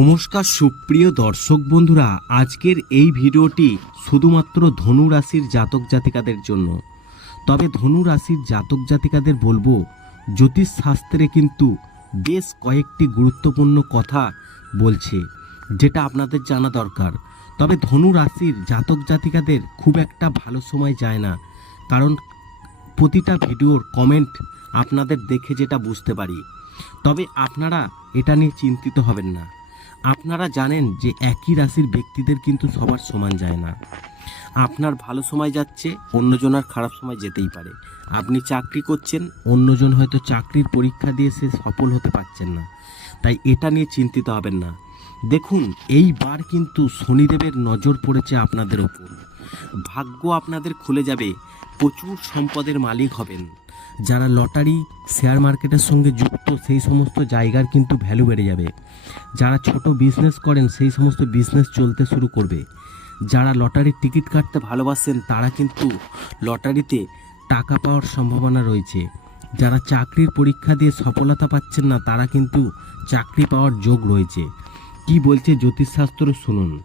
নমস্কার সুপ্রিয় দর্শক বন্ধুরা, আজকের এই ভিডিওটি শুধুমাত্র ধনু রাশির জাতক জাতিকাদের জন্য। তবে ধনু রাশির জাতক জাতিকাদের বলব, জ্যোতিষ শাস্ত্রে কিন্তু বেশ কয়েকটি গুরুত্বপূর্ণ কথা বলছে, যেটা আপনাদের জানা দরকার। তবে ধনু রাশির জাতক জাতিকাদের খুব একটা ভালো সময় যায় না, কারণ প্রতিটা ভিডিওর কমেন্ট আপনাদের দেখে যেটা বুঝতে পারি। তবে আপনারা এটা নিয়ে চিন্তিত হবেন না। আপনারা জানেন যে একই রাশির ব্যক্তিদের কিন্তু সবার সমান যায় না। আপনার ভালো সময় যাচ্ছে, অন্যজনের খারাপ সময় যেতেই পারে। আপনি চাকরি করছেন, অন্যজন হয়তো চাকরির পরীক্ষা দিয়ে সে সফল হতে পারছেন না। তাই এটা নিয়ে চিন্তিত হবেন না। দেখুন এইবার কিন্তু শনিদেবের নজর পড়েছে আপনাদের ওপর। ভাগ্য আপনাদের খুলে যাবে, প্রচুর সম্পদের মালিক হবেন। যারা লটারি, শেয়ার মার্কেটের সঙ্গে যুক্ত, সেই সমস্ত জায়গার কিন্তু ভ্যালু বেড়ে যাবে। যারা ছোট বিজনেস করেন, সেই সমস্ত বিজনেস চলতে শুরু করবে। যারা লটারির টিকিট কাটতে ভালোবাসেন, তারা কিন্তু লটারিতে টাকা পাওয়ার সম্ভাবনা রয়েছে। যারা চাকরির পরীক্ষা দিয়ে সফলতা পাচ্ছেন না, তারা কিন্তু চাকরি পাওয়ার যোগ রয়েছে। কি বলছে জ্যোতিষশাস্ত্র শুনুন।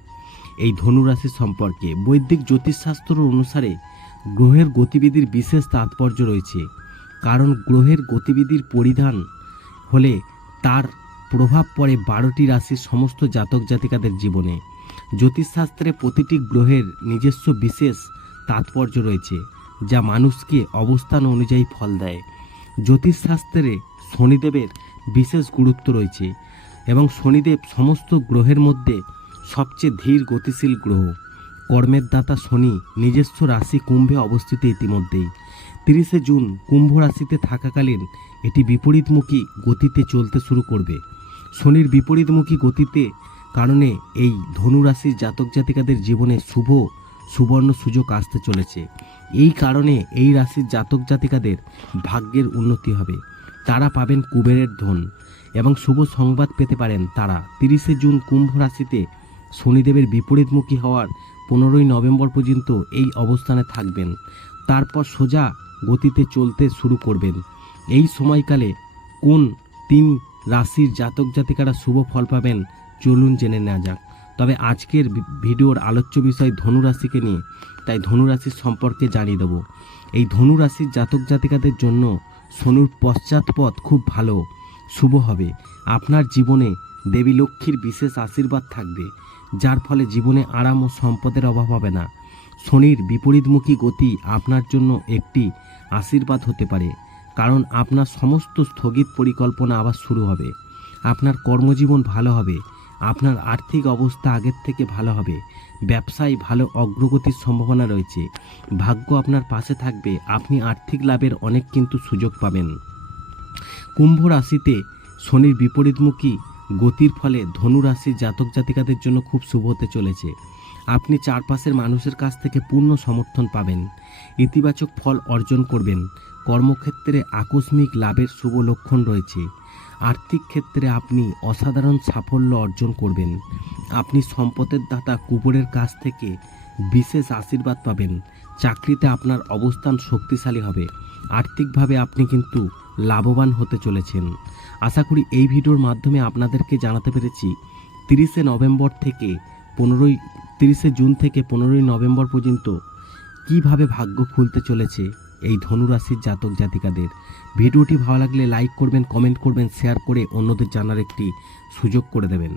এই ধনুরাশি সম্পর্কে বৈদিক জ্যোতিষশাস্ত্র অনুসারে গ্রহের গতিবিধির বিশেষ তাৎপর্য রয়েছে। কারণ গ্রহের গতিবিধির পরিধান হলে তার প্রভাব পড়ে বারোটি রাশির সমস্ত জাতক জাতিকাদের জীবনে। জ্যোতিষশাস্ত্রে প্রতিটি গ্রহের নিজস্ব বিশেষ তাৎপর্য রয়েছে, যা মানুষকে অবস্থান অনুযায়ী ফল দেয়। জ্যোতিষশাস্ত্রে শনিদেবের বিশেষ গুরুত্ব রয়েছে এবং শনিদেব সমস্ত গ্রহের মধ্যে সবচেয়ে ধীর গতিশীল গ্রহ। কর্মের দাতা শনি নিজস্ব রাশি কুম্ভে অবস্থিত ইতিমধ্যেই। তিরিশে জুন কুম্ভ রাশিতে থাকাকালীন এটি বিপরীতমুখী গতিতে চলতে শুরু করবে। শনির বিপরীতমুখী গতিতে কারণে এই ধনু রাশির জাতক জাতিকাদের জীবনে শুভ, সুবর্ণ সুযোগ আসতে চলেছে। এই কারণে এই রাশির জাতক জাতিকাদের ভাগ্যের উন্নতি হবে। তারা পাবেন কুবেরের ধন এবং শুভ সংবাদ পেতে পারেন তারা। তিরিশে জুন কুম্ভ রাশিতে শনিদেবের বিপরীতমুখী হওয়ার পনেরোই নভেম্বর পর্যন্ত এই অবস্থানে থাকবেন। তারপর সোজা গতিতে চলতে শুরু করবেন। এই সময়কালে কোন তিন রাশির জাতক জাতিকারা শুভ ফল পাবেন চলুন জেনে নেওয়া যাক। তবে আজকের ভিডিওর আলোচ্য বিষয় ধনুরাশিকে নিয়ে, তাই ধনুরাশির সম্পর্কে জানিয়ে দেবো। এই ধনুরাশির জাতক জাতিকাদের জন্য শনুর পশ্চাৎপদ খুব ভালো, শুভ হবে। আপনার জীবনে দেবী লক্ষ্মীর বিশেষ আশীর্বাদ থাকবে, যার ফলে জীবনে আরাম ও সম্পদের অভাব হবে না। শনির বিপরীতমুখী গতি আপনার জন্য একটি আশীর্বাদ হতে পারে। কারণ আপনার সমস্ত স্থগিত পরিকল্পনা আবার শুরু হবে। আপনার কর্মজীবন ভালো হবে। আপনার আর্থিক অবস্থা আগের থেকে ভালো হবে। ব্যবসায় ভালো অগ্রগতির সম্ভাবনা রয়েছে। ভাগ্য আপনার পাশে থাকবে। আপনি আর্থিক লাভের অনেক কিন্তু সুযোগ পাবেন। কুম্ভ রাশিতে শনির বিপরীতমুখী। গতির ফলে ধনু রাশির জাতক জাতিকাদের জন্য খুব শুভ হতে চলেছে। আপনি চারপাশের মানুষের কাছ থেকে পূর্ণ সমর্থন পাবেন, ইতিবাচক ফল অর্জন করবেন, কর্মক্ষেত্রে আকস্মিক লাভের শুভ লক্ষণ রয়েছে, আর্থিক ক্ষেত্রে আপনি অসাধারণ সাফল্য অর্জন করবেন, আপনি সম্পদের দাতা কুবরের কাছ থেকে বিশেষ আশীর্বাদ পাবেন, চাকরিতে আপনার অবস্থান শক্তিশালী হবে, আর্থিকভাবে আপনি কিন্তু লাভবান হতে চলেছেন। আশা করি এই ভিডিওর মাধ্যমে আপনাদেরকে জানাতে পেরেছি, তিরিশে নভেম্বর থেকে পনেরোই তিরিশে জুন থেকে পনেরোই নভেম্বর পর্যন্ত কীভাবে ভাগ্য খুলতে চলেছে এই ধনুরাশির জাতক জাতিকাদের? ভিডিওটি ভালো লাগলে লাইক করবেন কমেন্ট করবেন শেয়ার করে অন্যদের জানার একটি সুযোগ করে দেবেন।